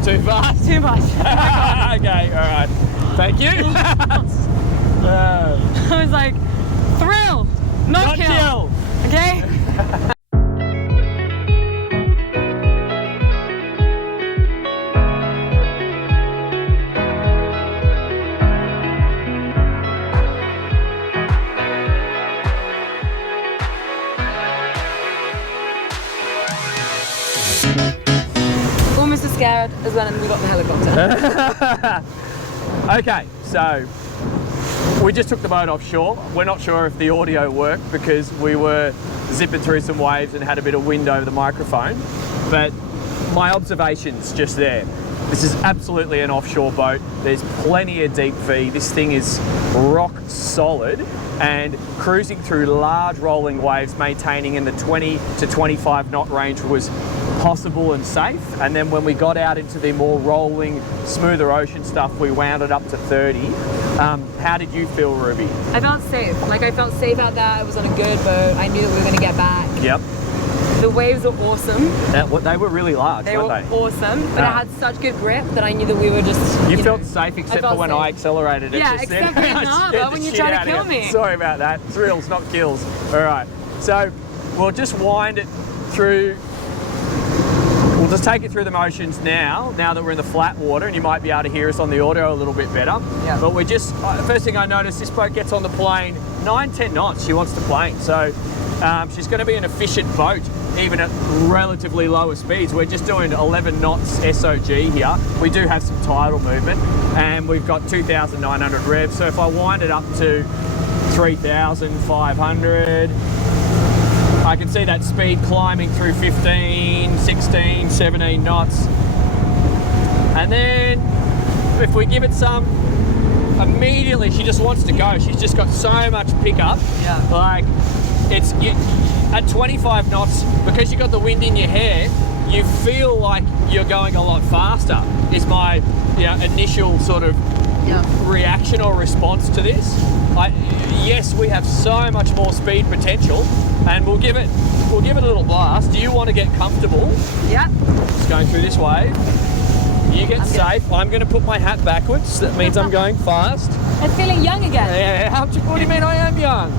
Not too fast? Too much. Okay, all right. Thank you. I was like, thrill, not kill. Okay? Almost as scared as when we got the helicopter. Okay, so we just took the boat offshore. We're not sure if the audio worked because we were zipping through some waves and had a bit of wind over the microphone. But my observations just there. This is absolutely an offshore boat. There's plenty of deep feed. This thing is rock solid and cruising through large rolling waves, maintaining in the 20 to 25 knot range was possible and safe. And then when we got out into the more rolling, smoother ocean stuff, we wound it up to 30. How did you feel, Ruby? I felt safe. Like, I felt safe out there. I was on a good boat. I knew that we were going to get back. Yep. The waves were awesome. They were really large, They were weren't they? awesome, but I had such good grip that I knew that we were just, You felt safe except for when I accelerated it. Yeah, just except then. for in harbour when you tried to kill me. Sorry about that. Thrills, not kills. All right. So we'll just wind it through. We'll just take it through the motions now that we're in the flat water, and you might be able to hear us on the audio a little bit better. Yeah. But we just, first thing I noticed, this boat gets on the plane 9-10 knots. She wants to plane. So she's going to be an efficient boat, even at relatively lower speeds. We're just doing 11 knots SOG here. We do have some tidal movement, and we've got 2,900 revs. So if I wind it up to 3,500, I can see that speed climbing through 15, 16, 17 knots. And then if we give it some, immediately she just wants to go. She's just got so much pickup. Yeah. Like, at 25 knots, because you got the wind in your hair, you feel like you're going a lot faster, is my initial sort of reaction or response to this. Yes, we have so much more speed potential, and we'll give it a little blast. Do you want to get comfortable? Yeah. Just going through this wave. You get safe. I'm going to put my hat backwards. That means I'm going fast. I'm feeling young again. Yeah, what do you mean I am young?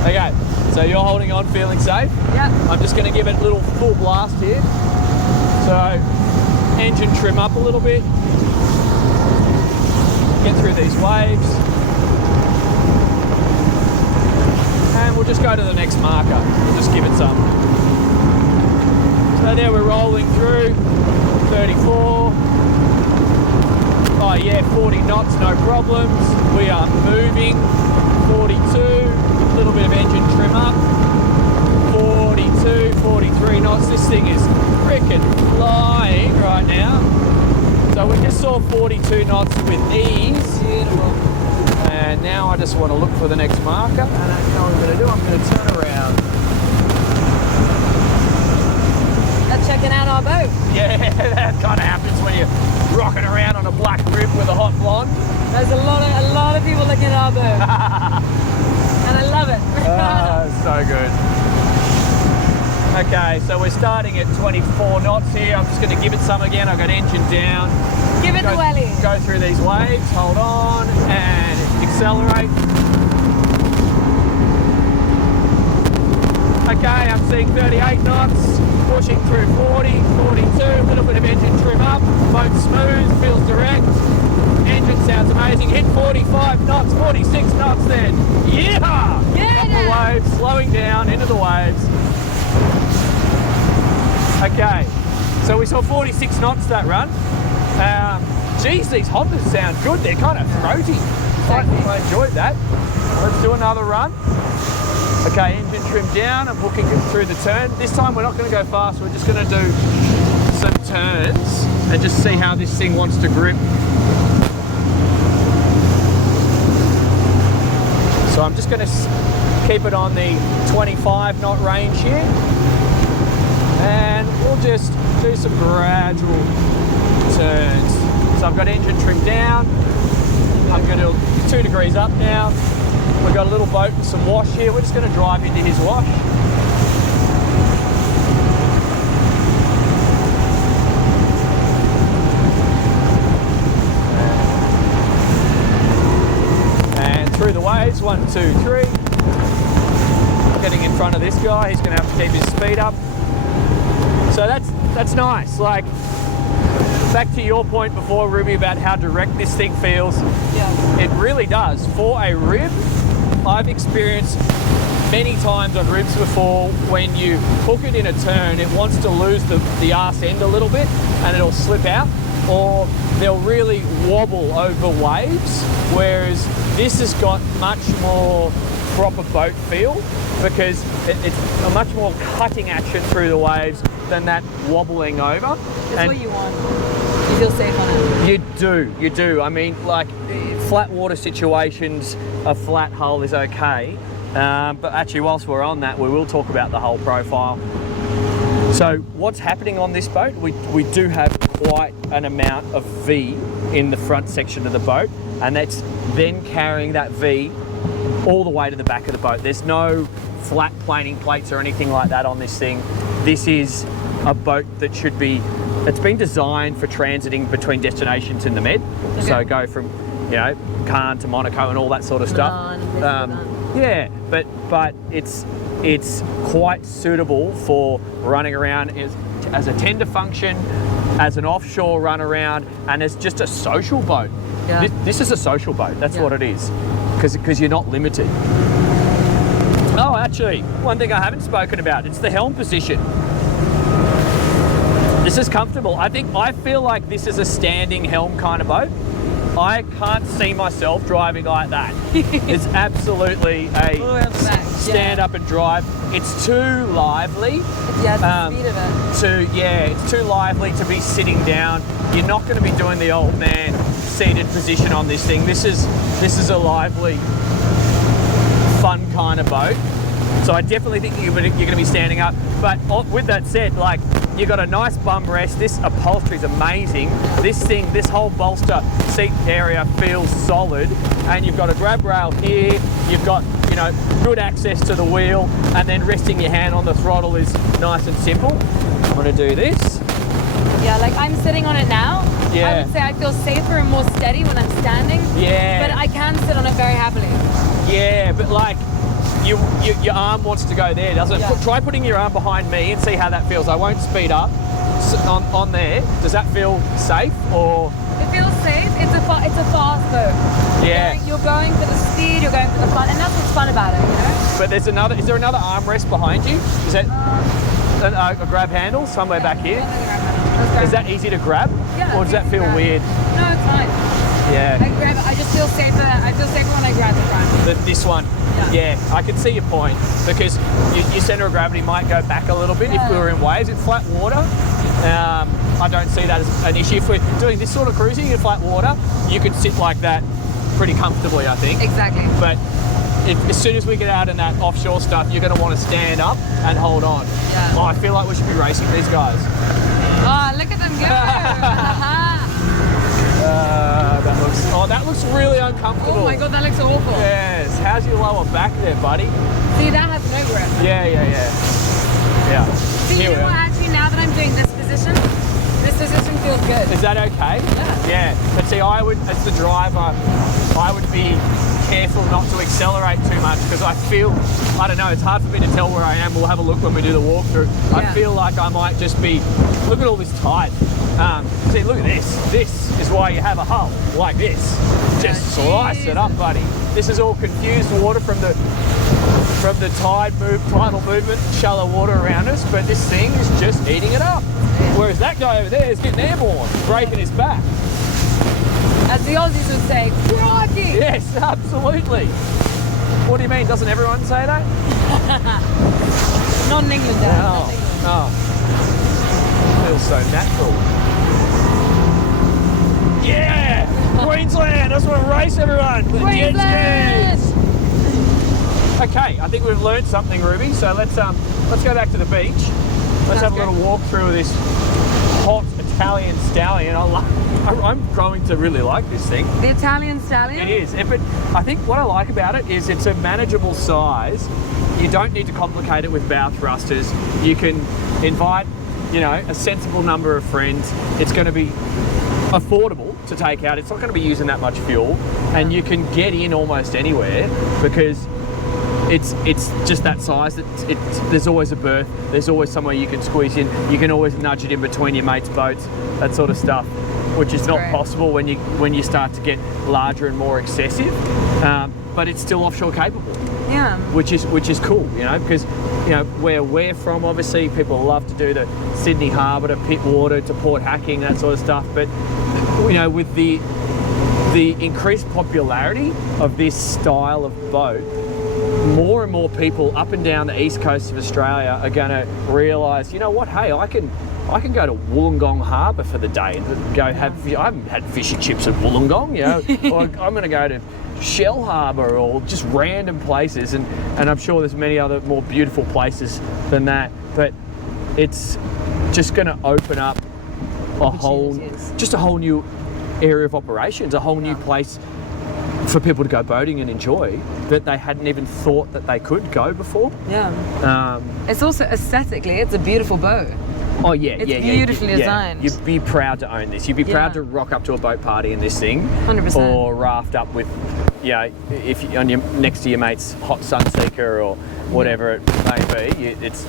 Okay, so you're holding on, feeling safe? Yep. I'm just going to give it a little full blast here. So, engine trim up a little bit. Get through these waves. And we'll just go to the next marker. We'll just give it some. So there we're rolling through. 34. Oh yeah, 40 knots, no problems. We are moving. 42. A little bit of engine trim up. 42, 43 knots. This thing is freaking flying right now. So we just saw 42 knots with ease. Beautiful. And now I just want to look for the next marker. And I know what I'm going to do. I'm going to turn around. That's checking out our boat. Yeah, that kind of happens when you're rocking around on a black rib with a hot blonde. There's a lot of people looking at our boat. And I love it. So good. Okay, so we're starting at 24 knots here. I'm just going to give it some again. I've got engine down. Give it the welly. Go through these waves, hold on, and accelerate. Okay, I'm seeing 38 knots, pushing through 40, 42, a little bit of engine trim up, boat smooth, feels direct. Engine sounds amazing. Hit 45 knots, 46 knots then. Yeah! Up the waves, slowing down into the waves. Okay, so we saw 46 knots that run. Geez, these Hondas sound good. They're kind of throaty. I enjoyed that. Let's do another run. Okay, engine trim down. I'm hooking it through the turn. This time we're not going to go fast. We're just going to do some turns and just see how this thing wants to grip. So I'm just going to keep it on the 25 knot range here. And we'll just do some gradual turns. So I've got engine trim down. I'm going to do 2 degrees up now. We've got a little boat with some wash here. We're just going to drive into his wash. waves. 1, 2, 3. Getting in front of this guy. He's going to have to keep his speed up. So that's nice. Like, back to your point before, Ruby, about how direct this thing feels. Yeah. It really does. For a rib, I've experienced many times on ribs before, when you hook it in a turn, it wants to lose the arse end a little bit and it'll slip out, or they'll really wobble over waves, whereas this has got much more proper boat feel, because it's a much more cutting action through the waves than that wobbling over. That's what you want. You feel safe on it. You do. I mean, like, flat water situations, a flat hull is okay. But actually, whilst we're on that, we will talk about the hull profile. So what's happening on this boat? We do have quite an amount of V in the front section of the boat, and that's then carrying that V all the way to the back of the boat. There's no flat planing plates or anything like that on this thing. This is a boat that should be, it's been designed for transiting between destinations in the Med. Okay. So go from, you know, Cairn to Monaco and all that sort of stuff. Yeah, but it's quite suitable for running around as a tender function, as an offshore run around, and as just a social boat. Yeah. This is a social boat. That's what it is, because you're not limited. Oh, actually, one thing I haven't spoken about, it's the helm position. This is comfortable. I feel like this is a standing helm kind of boat. I can't see myself driving like that. It's absolutely a stand up and drive. It's too lively. Yeah, the speed of it. It's too lively to be sitting down. You're not going to be doing the old man seated position on this thing. This is a lively, fun kind of boat. So I definitely think you're going to be standing up. But with that said, like, you've got a nice bum rest. This upholstery is amazing. This whole bolster seat area feels solid, and you've got a grab rail here. You've got, you know, good access to the wheel, and then resting your hand on the throttle is nice and simple. I'm going to do this. Yeah, like I'm sitting on it now. Yeah. I would say I feel safer and more steady when I'm standing. Yeah. But I can sit on it very happily. Yeah, but like, your arm wants to go there, doesn't it? Yeah. Try putting your arm behind me and see how that feels. I won't speed up on there. Does that feel safe, or? It feels safe. It's a fast boat. Yeah. You're going for the speed. You're going for the fun, and that's what's fun about it, you know. But is there another armrest behind you? Is that a grab handle somewhere back here? Is that easy to grab? Yeah. Or does that feel weird? No, it's fine. Yeah. I grab it. I just feel safer. I feel safer when I grab the front. This one. Yeah, I can see your point, because your centre of gravity might go back a little bit if we were in waves. In flat water, I don't see that as an issue. If we're doing this sort of cruising in flat water, you could sit like that pretty comfortably, I think. Exactly. But as soon as we get out in that offshore stuff, you're going to want to stand up and hold on. Yeah. Oh, I feel like we should be racing these guys. Oh, look at them go! That looks really uncomfortable. Oh my god, that looks awful. Yes. How's your lower back there, buddy? See, that has no grip. Yeah. See, you know what, actually, now that I'm doing this position feels good. Is that okay? Yeah. But see, as the driver, I would be careful not to accelerate too much, because I feel, I don't know, it's hard for me to tell where I am. We'll have a look when we do the walkthrough. Yeah. I feel like I might just be, look at all this tide. See, look at this. This is why you have a hull like this. Just slice it up, buddy. This is all confused water from the tidal movement, shallow water around us, but this thing is just eating it up. Whereas that guy over there is getting airborne, breaking his back. As the Aussies would say, crikey! Yes, absolutely. What do you mean? Doesn't everyone say that? Not in England, Dad. Oh. Feels so natural. Yeah! Queensland! That's what I race, everyone! Queensland! Okay, I think we've learned something, Ruby, so let's go back to the beach. Let's have a little walk through this hot Italian stallion. I'm growing to really like this thing. The Italian stallion? It is. But I think what I like about it is it's a manageable size. You don't need to complicate it with bow thrusters. You can invite, you know, a sensible number of friends. It's going to be affordable to take out. It's not going to be using that much fuel, and you can get in almost anywhere because it's just that size. There's always a berth. There's always somewhere you can squeeze in. You can always nudge it in between your mates' boats, that sort of stuff, which is not possible when you start to get larger and more excessive. But it's still offshore capable. Yeah. Which is cool, because where we're from, obviously people love to do the Sydney Harbour to Pittwater to Port Hacking, that sort of stuff. But with the increased popularity of this style of boat, more and more people up and down the east coast of Australia are going to realise, what? Hey, I can go to Wollongong Harbour for the day and go have. I haven't had fish and chips at Wollongong, or I'm going to go to Shell Harbour or just random places, and I'm sure there's many other more beautiful places than that. But it's just going to open up a whole new area of operations, a whole new place for people to go boating and enjoy that they hadn't even thought that they could go before. Yeah. It's also aesthetically, it's a beautiful boat. Oh yeah, it's beautifully designed. You'd be proud to own this. You'd be proud to rock up to a boat party in this thing, 100%. or raft up with, if you, next to your mate's hot Sunseeker or whatever it may be. It's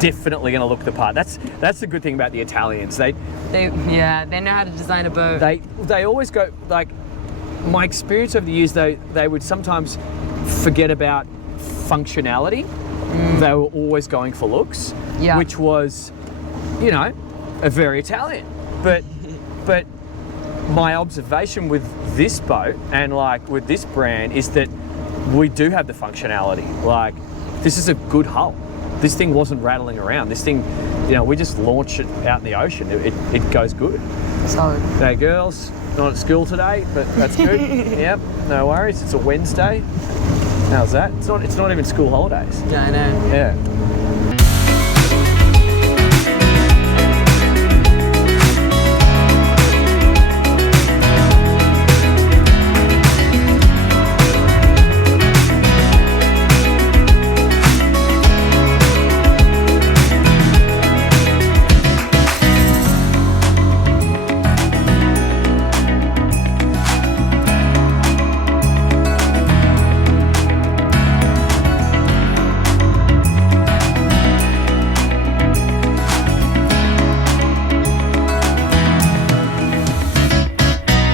definitely going to look the part. That's the good thing about the Italians. They know how to design a boat. They always go, like, my experience over the years, they would sometimes forget about functionality. They were always going for looks, which was, a very Italian. But my observation with this boat and with this brand is that we do have the functionality. Like, this is a good hull. This thing wasn't rattling around. This thing, we just launched it out in the ocean. It goes good. Solid. Hey girls, not at school today, but that's good. Yep, no worries. It's a Wednesday. How's that? It's not even school holidays. Yeah, I know. Yeah.